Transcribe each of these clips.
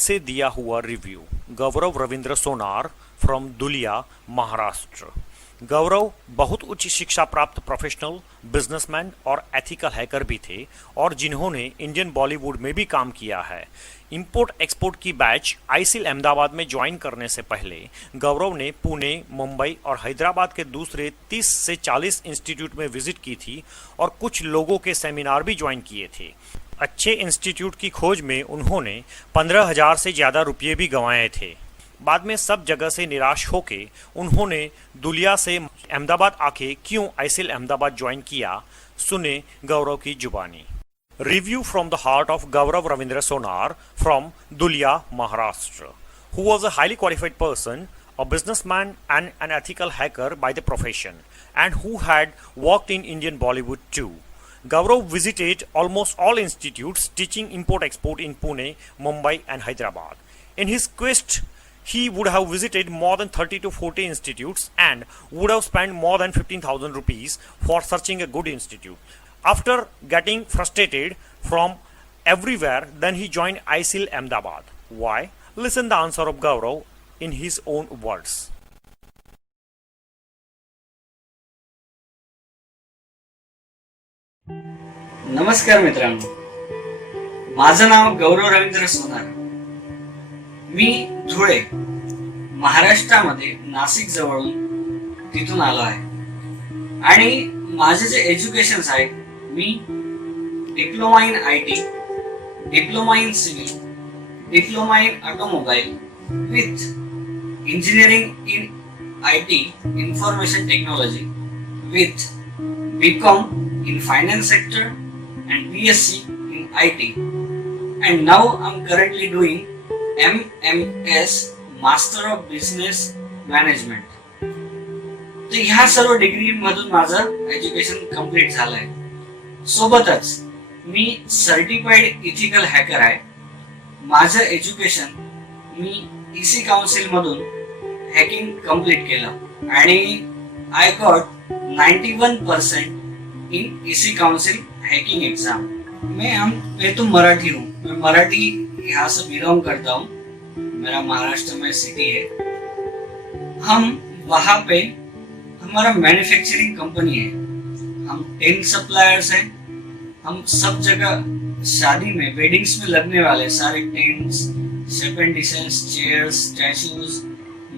से दिया हुआ रिव्यू। गौरव रविंद्र सोनार फ्रॉम दुलिया, महाराष्ट्र। गौरव बहुत उच्च शिक्षा प्राप्त प्रोफेशनल, बिजनेसमैन और एथिकल हैकर भी थे और जिन्होंने इंडियन बॉलीवुड में भी काम किया है। इंपोर्ट एक्सपोर्ट की बैच आईसिल अहमदाबाद में ज्वाइन करने से पहले गौरव ने पुणे, मुंबई और हैदराबाद के दूसरे 30 से 40 इंस्टीट्यूट में विजिट की थी और कुछ लोगों के सेमिनार भी ज्वाइन किए थे। अच्छे इंस्टीट्यूट की खोज में उन्होंने 15,000 से ज़्यादा रुपये भी गंवाए थे। बाद में सब जगह से निराश होके उन्होंने दुलिया से अहमदाबाद आके क्यों आईसिल अहमदाबाद ज्वाइन किया, सुने गौरव की जुबानी। Review from the heart of Gaurav Ravindra Sonar from Dhulia, Maharashtra, who was a highly qualified person, a businessman and an ethical hacker by the profession, and who had worked in Indian Bollywood too. Gaurav visited almost all institutes teaching import-export in Pune, Mumbai and Hyderabad. In his quest, he would have visited more than 30 to 40 institutes and would have spent more than 15,000 rupees for searching a good institute. After getting frustrated from everywhere, then he joined ISIL Ahmedabad. Why? Listen the answer of Gaurav in his own words. नमस्कार मित्रांनो, माझं नाव गौरव रवींद्र सोनार. मी धुळे, महाराष्ट्रामध्ये नाशिक जवळून तिथून आलो आहे आणि माझे जे एज्युकेशन आहे, मी diploma in IT, diploma in civil, diploma in automobile with engineering in IT information technology with BCom in finance sector and BSc in IT, and now I'm currently doing MMS Master of Business Management. तर ह्या सर्व degree मधून माझं education complete झालंय. सोबतच मी certified ethical hacker आहे. माझं education मी EC council मधून hacking complete केलं आणि I got 91% in EC council hacking exam. मैं तो मराठी हूँ, मैं मराठी यहाँ से बिलोंग करता हूँ. मेरा महाराष्ट्र में सिटी है. हम वहाँ पे हमारा मैन्युफैक्चरिंग कंपनी है. हम 10 सप्लायर्स हैं. हम सब जगह शादी में, वेडिंग्स में लगने वाले सारे टेंट्स, सेपेंडिसेस, चेयर्स, स्टैचूज,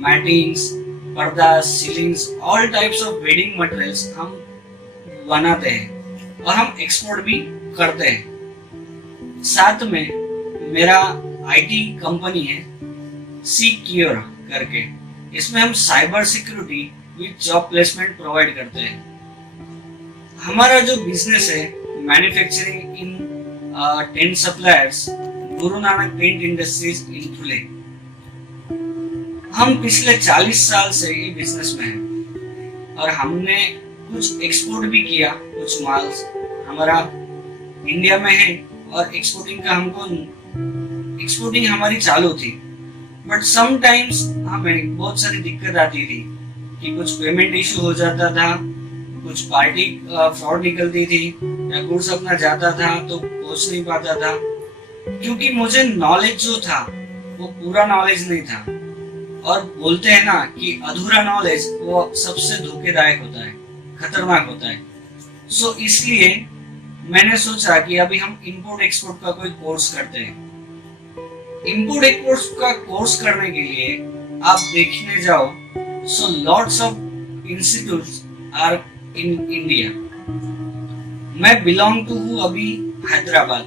मैटिंग्स, पर्दा, ceilings, all types of wedding materials हम बनाते हैं और हम एक्सपोर्ट भी करते हैं. साथ में मेरा आईटी कंपनी है सिक्योर करके. इसमें हम cyber security with job placement provide करते हैं. हमारा जो बिजनेस है मैन्युफैक्चरिंग इन 10 suppliers, Guru Nanak paint industries इन धुले. हम पिछले 40 साल से ये बिजनेस में हैं और हमने कुछ एक्सपोर्ट भी किया. कुछ माल हमारा इंडिया में है और एक्सपोर्टिंग हमारी चालू थी. बट समटाइम्स हमें बहुत सारी दिक्कत आती थी कि कुछ पेमेंट इशू हो जाता था, कुछ पार्टी फ्रॉड निकलती थी या गुड्स अपना जाता था तो पहुंच नहीं पाता था, क्योंकि मुझे नॉलेज जो था वो पूरा नॉलेज नहीं था. और बोलते हैं ना कि अधूरा नॉलेज वो सबसे धोखेदायक होता है, खतरनाक होता है. सो इसलिए मैंने सोचा कि अभी हम इंपोर्ट एक्सपोर्ट का कोई कोर्स करते हैं. इंपोर्ट एक्सपोर्ट का कोर्स करने के लिए आप देखने जाओ, so lots of institutes are in India. मैं बिलोंग टू हूँ अभी हैदराबाद.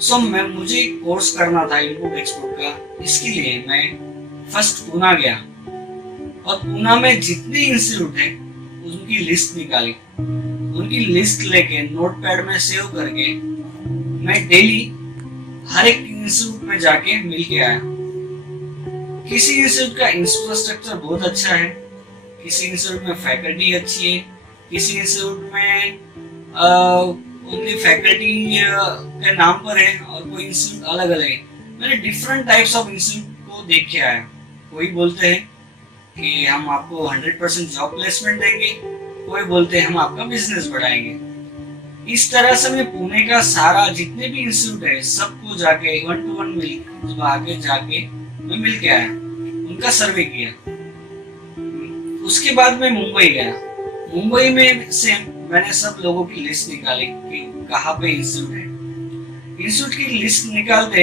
सो मुझे कोर्स करना था इंपोर्ट एक्सपोर्ट का. इसके लिए मैं फर्स्ट पूना गया और पूना में जितने इंस्टीट्यूट है उनकी लिस्ट निकाली. उनकी लिस्ट लेके नोटपैड में सेव करके मैं डेली हर एक इंस्टीट्यूट में जाके मिल के आया. किसी इंस्टीट्यूट का इंफ्रास्ट्रक्चर बहुत अच्छा है, किसी इंस्टीट्यूट में फैकल्टी अच्छी है, किसी इंस्टीट्यूट में ओनली फैकल्टी के नाम पर है और कोई इंस्टीट्यूट अलग अलग है. मैंने डिफरेंट टाइप्स ऑफ इंस्टीट्यूट को देख के आया. कोई बोलते हैं कि हम आपको 100% जॉब प्लेसमेंट देंगे, कोई बोलते हैं हम आपका बिजनेस बढ़ाएंगे. इस तरह से मैं पुणे का सारा जितने भी इंस्टीट्यूट है सबको जाके 1-to-1 मिल आगे जाके मैं मिल के आया, उनका सर्वे किया। उसके बाद मैं मुंबई गया। मुंबई में से मैंने सब लोगों की लिस्ट निकाली कि कहाँ पे इंस्टीट्यूट है। इंस्टीट्यूट की लिस्ट निकालते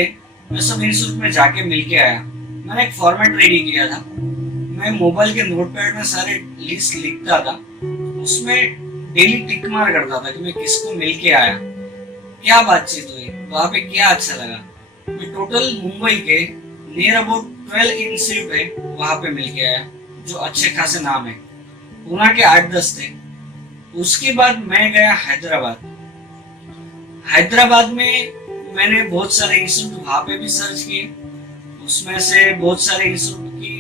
मैं सब इंस्टीट्यूट में जाके मिल के आया। मैंने एक फॉर्मेट रेडी किया था, मैं मोबाइल के नोटपैड में सारे लिस्ट लिखता था, उसमें डेली टिक मार करता था कि मैं किसको मिल के आया, क्या बातचीत हुई, वहां पे क्या अच्छा लगा। मैं टोटल मुंबई के नियर अबाउट 12 इंस्टीट्यूट है वहां पे मिल के आया जो अच्छे खासे नाम है। पुणे के 8-10 थे। उसके बाद मैं गया हैदराबाद। हैदराबाद में मैंने बहुत सारे इंस्टीट्यूट वहां पे भी सर्च किए, उसमें से बहुत सारे इंस्टीट्यूट की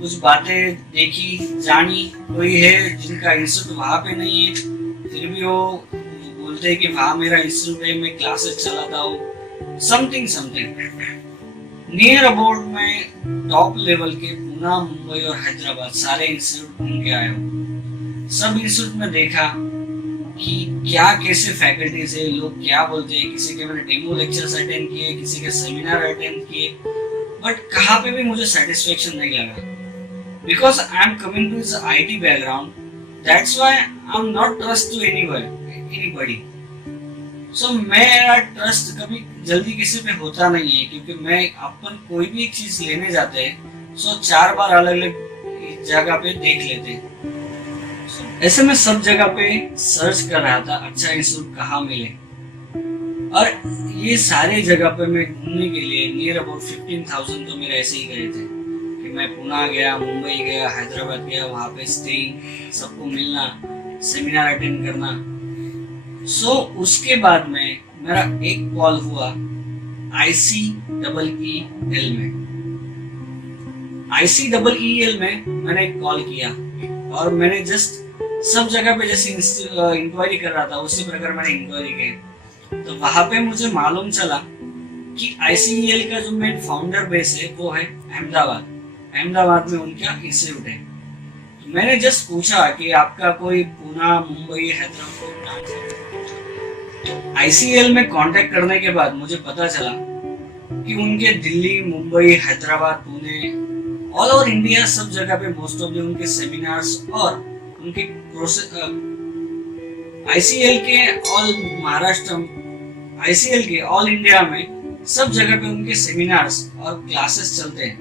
कुछ बातें देखी जानी। कोई है जिनका इंस्टीट्यूट वहां पे नहीं है, फिर भी वो बोलते हैं कि वहां मेरा इंस्टीट्यूट है, मैं क्लासेस चलाता हूँ, समथिंग नियर अबाउट में टॉप लेवल के पुणे, मुंबई और हैदराबाद सारे इंस्टीट्यूट घूम के आया हूँ। सब इंस्टीट्यूट में देखा कि क्या कैसे फैकल्टीज है, लोग क्या बोलते हैं। किसी के मैंने डेमो लेक्चर्स अटेंड किए, किसी के सेमिनार अटेंड किए, बट कहाँ पे भी मुझे सेटिस्फेक्शन नहीं लगा। Because I am coming to this IT background, that's why I'm not trust to anybody. So मेरा ट्रस्ट कभी जल्दी किसी पे होता नहीं है, क्योंकि मैं अपन कोई भी एक चीज लेने जाते हैं 4 बार अलग अलग जगह पे देख लेते हैं। ऐसे में सब जगह पे सर्च कर रहा था अच्छा इंस्टीट्यूट कहाँ मिले, और ये सारे जगह पे मैं घूमने के लिए नियर अबाउट 15,000 तो मेरे ऐसे ही गए थे कि मैं पुणे गया, मुंबई गया, हैदराबाद गया, वहाँ पे स्टेइंग, सबको मिलना, सेमिनार अटेंड करना। उसके बाद में मेरा एक कॉल हुआ ICEEL में। ICEEL में मैंने एक कॉल किया और मैंने जस्ट सब जगह पे जैसे इंक्वायरी कर रहा था उसी प्रकार मैंने इंक्वायरी की। तो वहां पे मुझे मालूम चला कि ICEEL का जो मेन फाउंडर बेस है वो है अहमदाबाद में उनका इंस्टीट्यूट है। तो मैंने जस्ट पूछा कि आपका कोई पुणे, मुंबई, हैदराबाद ICEEL में कांटेक्ट करने के बाद मुझे पता चला कि उनके Delhi, Mumbai, Hyderabad, Pune, all over India सब जगह पे मोस्ट ऑफ उनके सेमिनार्स और उनके ICEEL के ऑल महाराष्ट्र, ICEEL के ऑल इंडिया में सब जगह पे उनके सेमिनार्स और क्लासेस चलते हैं।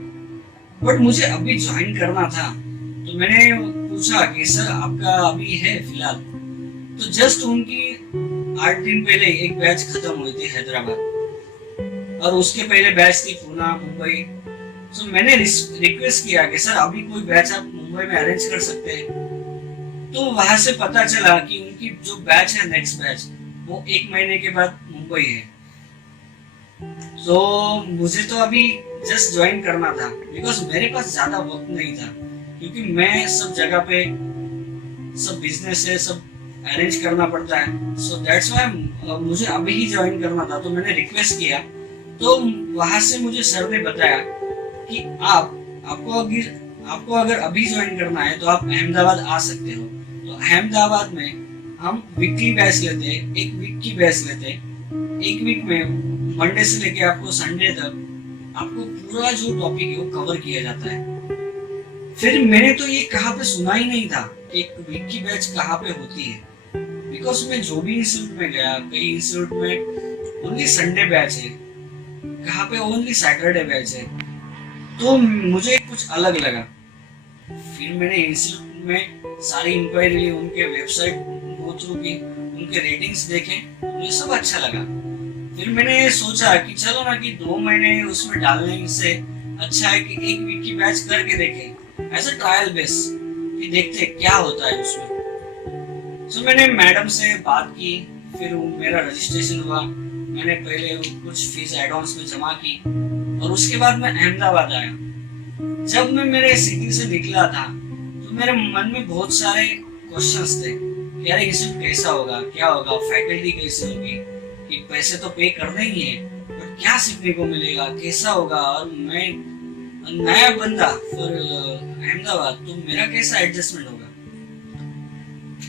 बट मुझे अभी ज्वाइन करना था, तो मैंने पूछा कि सर आपका अभी है फिलहाल। तो जस्ट उनकी 8 दिन पहले एक बैच खत्म हुई थी हैदराबाद और उसके पहले बैच थी पुणे, मुंबई। तो मैंने रिक्वेस्ट किया कि सर अभी कोई बैच आप मुंबई में अरेंज कर सकते हैं। तो वहां से पता चला कि उनकी जो बैच है नेक्स्ट बैच वो 1 महीने के बाद मुंबई है। तो मुझे तो अभी जस्ट ज्वाइन करना था, बिकॉज मेरे पास ज्यादा वक्त नहीं था, क्योंकि मैं सब जगह पे सब बिजनेस है, सब अरेंज करना पड़ता है। सो दैट्स व्हाई मुझे अभी ही ज्वाइन करना था। तो मैंने रिक्वेस्ट किया, तो वहां से मुझे सर ने बताया कि आपको अगर अभी ज्वाइन करना है तो आप अहमदाबाद आ सकते हो। तो अहमदाबाद में हम वीकली बैच लेते हैं, 1 वीक की बैच लेते हैं। 1 वीक में मंडे से लेके आपको संडे तक आपको पूरा जो टॉपिक है वो कवर किया जाता है। फिर मैंने तो ये कहाँ पे सुना ही नहीं था कि 1 वीक की बैच कहाँ पे होती है, बिकॉज मैं जो भी इंस्टीट्यूट में गया, कई इंस्टीट्यूट में ओनली संडे बैच है, कहाँ पे ओनली सैटरडे बैच है। तो मुझे कुछ अलग लगा। फिर मैंने इंस्टीट्यूट में सारी इंक्वायरी ली, उनके वेबसाइट गो थ्रू की, उनके रेटिंग्स देखे, मुझे सब अच्छा लगा। फिर मैंने सोचा कि चलो ना कि 2 महीने उसमें डालने से अच्छा है कि 1 वीक की बैच करके देखें एज अ ट्रायल बेस, कि देखते क्या होता है उसमें। तो मैंने मैडम से बात की, फिर मेरा रजिस्ट्रेशन हुआ। मैंने पहले कुछ फीस एडवांस में जमा की और उसके बाद मैं अहमदाबाद आया। जब मैं मेरे सिटी से निकला था तो मेरे मन में बहुत सारे क्वेश्चंस थे कि यार इंस्टीट्यूट कैसा होगा, क्या होगा, फैकल्टी कैसी होगी, कि पैसे तो पे करने ही है, पर क्या सीखने को मिलेगा, कैसा होगा, और मैं नया बंदा फॉर अहमदाबाद, तो मेरा कैसा एडजस्टमेंट होगा।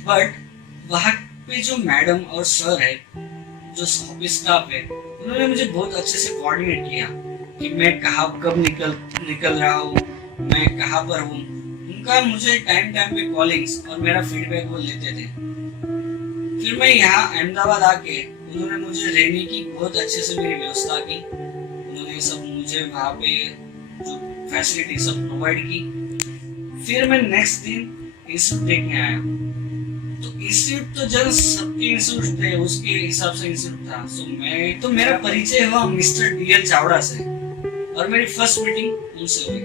बट वहां पे जो मैडम और सर है, जो ऑफिस स्टाफ है, उन्होंने मुझे बहुत अच्छे से कोऑर्डिनेट किया कि मैं कहाँ कब निकल रहा हूँ, मैं कहाँ पर हूँ। उनका मुझे टाइम टाइम पे कॉलिंग्स और मेरा फीडबैक वो लेते थे। फिर मैं यहाँ अहमदाबाद आके उन्होंने मुझे रहने की बहुत अच्छे से मेरी व्यवस्था की। उन्होंने सब मुझे वहाँ पे जो फैसिलिटी सब प्रोवाइड की। फिर मैं नेक्स्ट दिन इंस्टीट्यूट देखने आया। तो इंस्टीट्यूट तो जब सबके इंस्टीट्यूट थे उसके हिसाब से इंस्टीट्यूट था। तो मेरा परिचय हुआ मिस्टर DL चावड़ा से और मेरी फर्स्ट मीटिंग उनसे हुई।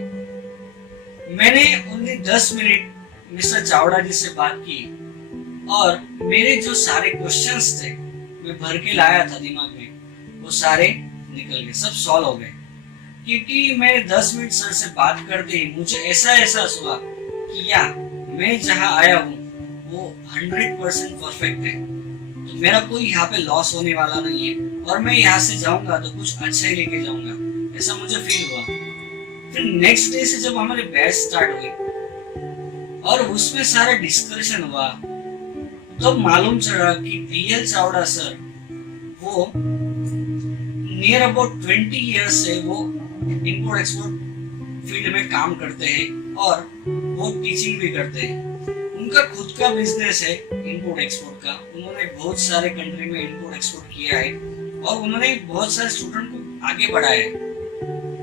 मैंने उन्हें 10 मिनट मिस्टर चावड़ा जी से बात की और मेरे जो सारे क्वेश्चंस थे मैं भर के लाया था दिमाग में, वो सारे निकल गए, सब सॉल्व हो गए। क्योंकि मैं 10 मिनट सर से बात करते ही मुझे ऐसा एहसास हुआ कि मैं जहाँ आया हूँ वो 100% परफेक्ट है। तो मेरा कोई यहाँ पे लॉस होने वाला नहीं है और मैं यहाँ से जाऊंगा तो कुछ अच्छा ही लेके जाऊंगा, ऐसा मुझे फील हुआ। फिर नेक्स्ट डे से जब हमारी बैच स्टार्ट हुई और उसमें सारा डिस्कशन हुआ, तो मालूम चला कि DL चावड़ा सर वो नियर अबाउट 20 ईयर्स से वो इंपोर्ट एक्सपोर्ट फील्ड में काम करते हैं और वो टीचिंग भी करते हैं। उनका खुद का बिजनेस है इंपोर्ट एक्सपोर्ट का। उन्होंने बहुत सारे कंट्री में इंपोर्ट एक्सपोर्ट किया है और उन्होंने बहुत सारे स्टूडेंट को आगे बढ़ाया है।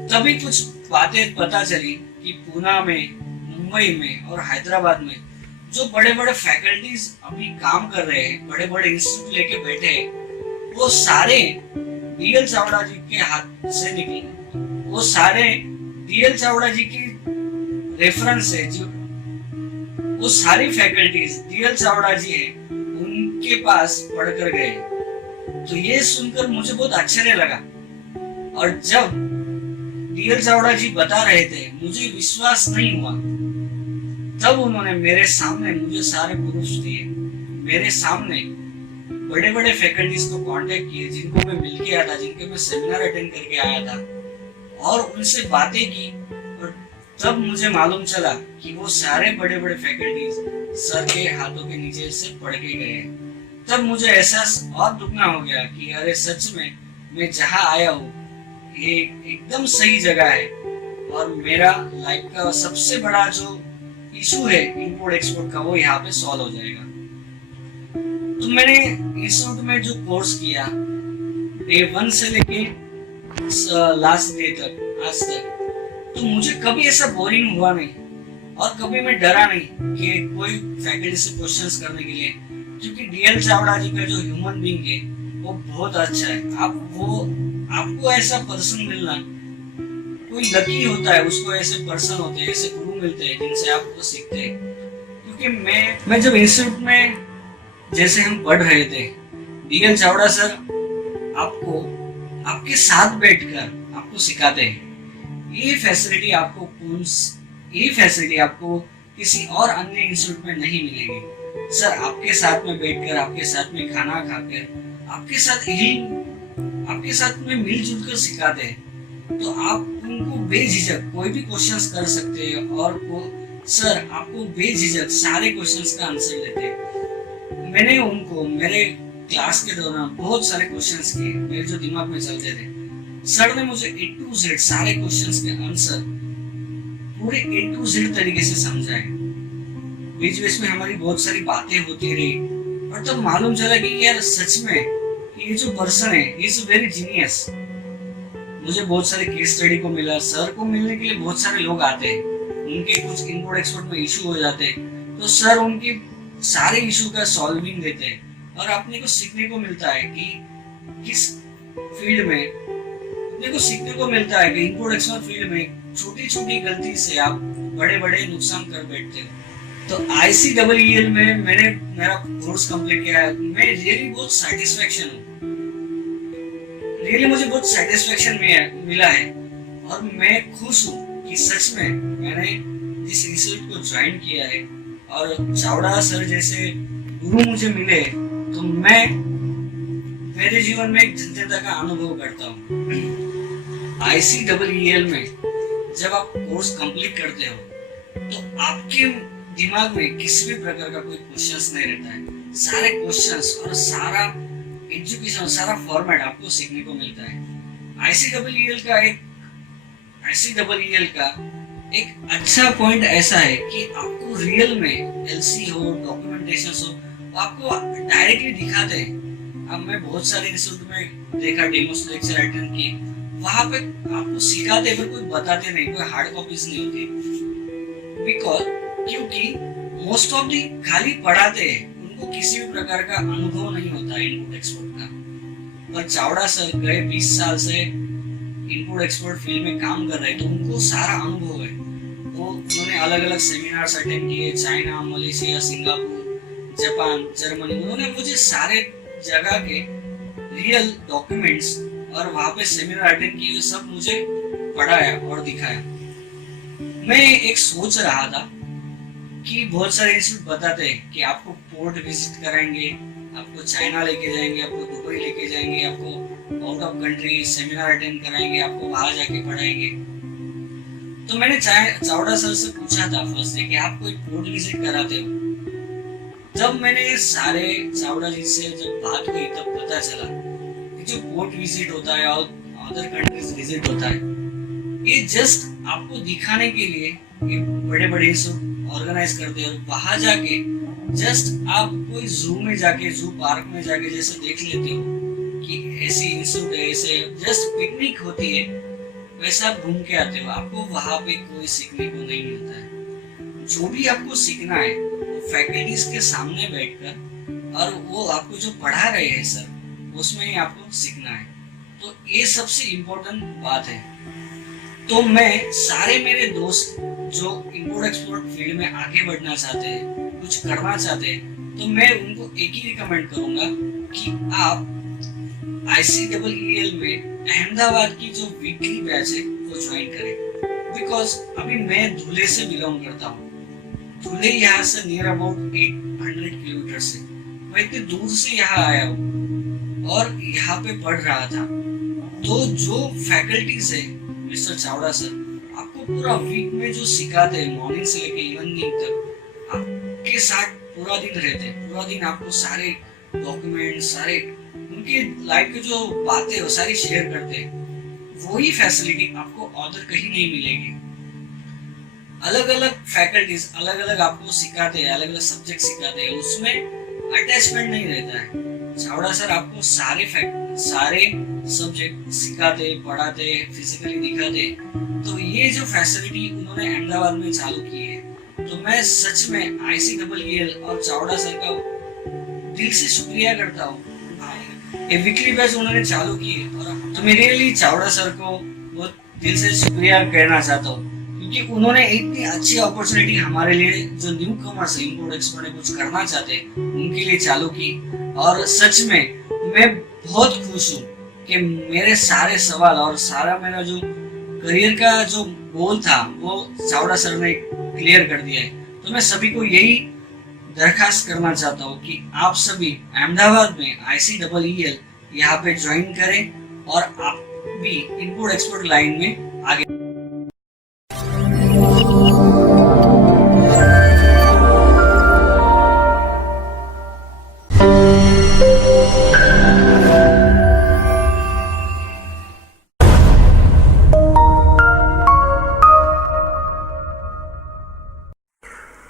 तभी कुछ बातें पता चली कि पुणे में, मुंबई में और हैदराबाद में जो बड़े बड़े फैकल्टीज अभी काम कर रहे हैं, बड़े बड़े इंस्टीट्यूट लेके बैठे हैं, वो सारे DL चावड़ा जी के हाथ से निकले। वो सारे DL चावड़ा जी की रेफरेंस है, जो वो सारी फैकल्टीज DL चावड़ा जी है उनके पास पढ़कर गए। तो ये सुनकर मुझे बहुत आश्चर्य लगा और जब DL चावड़ा जी बता रहे थे मुझे विश्वास नहीं हुआ। तब उन्होंने मेरे सामने मुझे सारे प्रूफ दिए, मेरे सामने बड़े बड़े फैकल्टीज को कांटेक्ट किए जिनको मैं मिल के आया था, जिनके मैं सेमिनार अटेंड करके आया था और उनसे बातें की। और तब मुझे मालूम चला कि वो सारे बड़े बड़े फैकल्टीज सर के हाथों के नीचे से पढ़ के गए। तब मुझे एहसास और दुगना हो गया कि अरे सच में मैं जहाँ आया हूँ ये एकदम सही जगह है और मेरा लाइफ का सबसे बड़ा जो इशू है इंपोर्ट एक्सपोर्ट का वो यहाँ पे सॉल्व हो जाएगा। तो मैंने इंस्टीट्यूट में जो कोर्स किया डे 1 से लेके लास्ट डे तक, आज तक, तो मुझे कभी ऐसा बोरिंग हुआ नहीं और कभी मैं डरा नहीं कि कोई फैकल्टी से क्वेश्चंस करने के लिए, क्योंकि DL चावड़ा जी का जो ह्यूमन बीइंग है वो बहुत अच्छा है। आपको ऐसा पर्सन मिलना, कोई लकी होता है उसको, ऐसे पर्सन होते हैं, ऐसे गुरु मिलते हैं जिनसे आप वो सीखते हैं। क्योंकि मैं जब इंस्टीट्यूट में जैसे हम पढ़ रहे थे, DL चावड़ा सर आपको आपके साथ बैठकर आपको सिखाते हैं। ये फैसिलिटी आपको किसी और अन्य इंस्टीट्यूट में नहीं मिलेगी। सर आपके साथ में बैठकर, आपके साथ में खाना खाकर, आपके साथ में मिलजुल कर सिखाते हैं। तो आप उनको बेझिझक कोई भी क्वेश्चंस कर सकते हैं और सर आपको बेझिझक सारे क्वेश्चंस का आंसर देते हैं। मैंने उनको मेरे क्लास के दौरान बहुत सारे क्वेश्चंस किए, मेरे जो दिमाग में चलते थे। सर ने मुझे A to Z सारे क्वेश्चंस के आंसर पूरे A to Z तरीके से समझाए। बीच बीच में हमारी बहुत सारी बातें होती रही और तब मालूम चला कि यार सच में ये जो पर्सन है ही इज वेरी जीनियस। मुझे बहुत सारे केस स्टडी को मिला। सर को मिलने के लिए बहुत सारे लोग आते हैं, उनके कुछ इंपोर्ट एक्सपोर्ट में इशू हो जाते हैं तो सर उनके सारे इशू का सॉल्विंग देते हैं। और अपने को सीखने को मिलता है कि किस फील्ड में अपने को सीखने को मिलता है कि इंपोर्ट एक्सपोर्ट फील्ड में छोटी छोटी गलती से आप बड़े बड़े नुकसान कर बैठते हो। तो ICEEL में मैंने मेरा कोर्स कंप्लीट किया है। मैं रियली बहुत सेटिस्फेक्शन हूँ, रियली मुझे बहुत सेटिस्फेक्शन मिला है और मैं खुश हूँ कि सच में मैंने जिस इंस्टीट्यूट को ज्वाइन किया है और चावड़ा सर जैसे गुरु मुझे मिले तो मैं मेरे जीवन में एक धन्यता का अनुभव करता हूँ। ICEEL में जब आप कोर्स कंप्लीट करते हो तो आपके दिमाग में किसी भी प्रकार का कोई क्वेश्चंस नहीं रहता है। सारे क्वेश्चंस और सारा एजुकेशन, सारा फॉर्मेट आपको सीखने को मिलता है। ICEEL का एक अच्छा पॉइंट ऐसा है कि आपको रियल में एलसी हो, डॉक्यूमेंटेशन हो, वो आपको डायरेक्टली दिखाते हैं। अब मैं बहुत सारे इंस्टीट्यूट में देखा, डेमोस लेक्चर अटेंड किए, वहां पे आपको सिखाते फिर कोई बताते नहीं, कोई हार्ड कॉपीज नहीं होती। क्योंकि मोस्ट ऑफ दी खाली पढ़ाते हैं, उनको किसी भी प्रकार का अनुभव नहीं होता इनपुट एक्सपोर्ट का। और चावड़ा सर गए 20 साल से इनपुट एक्सपोर्ट फील्ड में काम कर रहे हैं, तो उनको सारा अनुभव है। वो उन्होंने अलग अलग सेमिनार्स अटेंड किए, China, Malaysia, Singapore, Japan, Germany. उन्होंने मुझे सारे जगह के रियल डॉक्यूमेंट्स और वहां पे सेमिनार अटेंड किए सब मुझे पढ़ाया और दिखाया। मैं एक सोच रहा था कि बहुत सारे इंस्टीट्यूट बताते हैं कि आपको पोर्ट विजिट कराएंगे, आपको चाइना लेके जाएंगे, आपको दुबई लेके जाएंगे, आपको out of country seminar attend कराएंगे, आपको वहां जाके पढ़ाएंगे। तो मैंने चावड़ा सर से पूछा था फर्स्ट डे कि आप कोई पोर्ट विजिट कराते हो? जब मैंने सारे चावड़ा जी से जब बात हुई तब पता चला कि जो पोर्ट विजिट होता है और अदर कंट्रीज विजिट होता है, ये जस्ट आपको दिखाने के लिए बड़े बड़े ऑर्गेनाइज करते हैं। और वहां जाके जस्ट आप कोई जू में जाके, जू पार्क में जाके जैसे देख लेते हो कि ऐसी इंस्टीट्यूट है, ऐसे जस्ट पिकनिक होती है, वैसा आप घूम के आते हो। आपको वहां पे कोई सीखने को नहीं मिलता है। जो भी आपको सीखना है वो फैकल्टीज के सामने बैठकर और वो आपको जो पढ़ा रहे हैं सर, उसमें ही आपको सीखना है। तो ये सबसे इम्पोर्टेंट बात है। तो मैं सारे मेरे दोस्त जो इम्पोर्ट एक्सपोर्ट फील्ड में आगे बढ़ना चाहते हैं, कुछ करना चाहते हैं, तो मैं उनको एक ही रिकमेंड करूंगा कि आप ICEEL में अहमदाबाद की जो वीकली बैच है वो ज्वाइन करें। बिकॉज अभी मैं धुले से बिलोंग करता हूँ। धुले यहाँ से नियर अबाउट 800 किलोमीटर से, मैं इतनी दूर से यहाँ आया हूँ और यहाँ पे पढ़ रहा था। तो जो फैकल्टीज है मिस्टर चावड़ा सर, आपको पूरा वीक में जो सिखाते हैं, मॉर्निंग से लेके इवनिंग तक आपके साथ पूरा दिन रहते हैं। पूरा दिन आपको सारे डॉक्यूमेंट, सारे उनकी लाइफ की जो बातें वो सारी शेयर करते हैं। वही फैसिलिटी आपको अदर कहीं नहीं मिलेगी। अलग अलग फैकल्टीज अलग अलग आपको सिखाते हैं, अलग अलग सब्जेक्ट सिखाते हैं, उसमें अटैचमेंट नहीं रहता है। चावड़ा सर आपको सारे सब्जेक्ट सिखाते, पढ़ाते, फिजिकली दिखाते। तो ये जो फैसिलिटी उन्होंने अहमदाबाद में चालू की है, तो मैं सच में ICEEL और चावड़ा सर का दिल से शुक्रिया करता हूँ। ये वीकली बैच उन्होंने चालू की है और तो मैं रियली चावड़ा सर को बहुत दिल से शुक्रिया कहना चाहता हूँ, क्योंकि उन्होंने इतनी अच्छी अपॉर्चुनिटी हमारे लिए, जो न्यू कमर्स इम्पोर्ट एक्सपोर्ट में कुछ करना चाहते हैं, उनके लिए चालू की। और सच में मैं बहुत खुश हूँ कि मेरे सारे सवाल और सारा मेरा जो करियर का जो गोल था वो चावड़ा सर ने क्लियर कर दिया है। तो मैं सभी को यही दरखास्त करना चाहता हूँ कि आप सभी अहमदाबाद में ICEEL यहाँ पे ज्वाइन करें और आप भी इम्पोर्ट एक्सपोर्ट लाइन में आगे।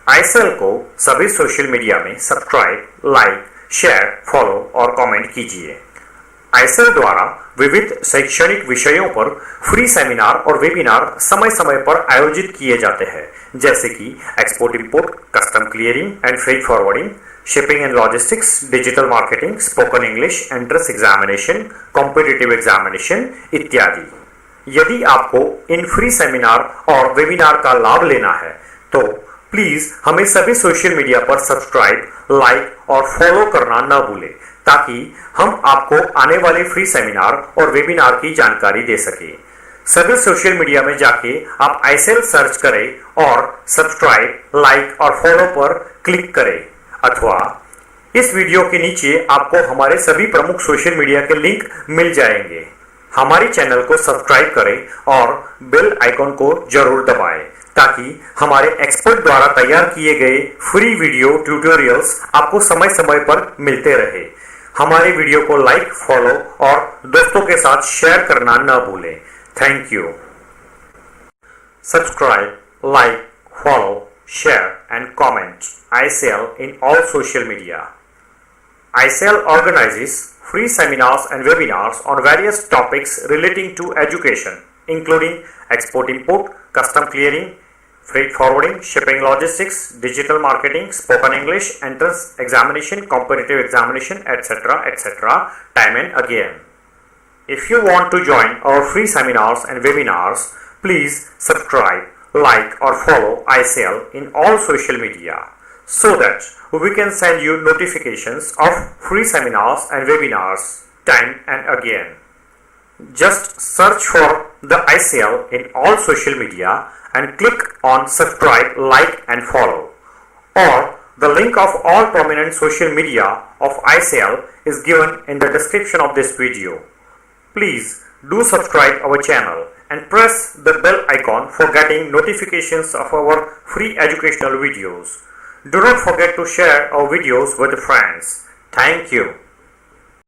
ICEEL को सभी सोशल मीडिया में सब्सक्राइब, लाइक, शेयर, फॉलो और कमेंट कीजिए। ICEEL द्वारा विविध शैक्षणिक विषयों पर फ्री सेमिनार और वेबिनार समय समय पर आयोजित किए जाते हैं, जैसे कि export import, custom clearing and freight forwarding, shipping and logistics, digital marketing, spoken English, entrance examination, competitive examination इत्यादि। यदि आपको इन फ्री सेमिनार और वेबिनार का लाभ लेना है तो प्लीज हमें सभी सोशल मीडिया पर सब्सक्राइब, लाइक और फॉलो करना न भूलें, ताकि हम आपको आने वाले फ्री सेमिनार और वेबिनार की जानकारी दे सके। सभी सोशल मीडिया में जाके आप ICEEL सर्च करें और सब्सक्राइब, लाइक और फॉलो पर क्लिक करें, अथवा इस वीडियो के नीचे आपको हमारे सभी प्रमुख सोशल मीडिया के लिंक मिल जाएंगे। हमारे चैनल को सब्सक्राइब करें और बेल आइकॉन को जरूर दबाएं, ताकि हमारे एक्सपर्ट द्वारा तैयार किए गए फ्री वीडियो ट्यूटोरियल्स आपको समय समय पर मिलते रहे। हमारे वीडियो को लाइक, फॉलो और दोस्तों के साथ शेयर करना न भूलें। Thank you. Subscribe, like, follow, share and comment ICL in all social media. ICL organizes free seminars and webinars on various topics relating to education, including export-import, custom clearing, freight forwarding, shipping logistics, digital marketing, spoken English, entrance examination, competitive examination, etc., etc., time and again. If you want to join our free seminars and webinars, please subscribe, like or follow ICL in all social media so that we can send you notifications of free seminars and webinars time and again. Just search for the ICL in all social media and click on subscribe, like and follow. Or the link of all prominent social media of ICL is given in the description of this video. Please do subscribe our channel and press the bell icon for getting notifications of our free educational videos. Do not forget to share our videos with friends. Thank you.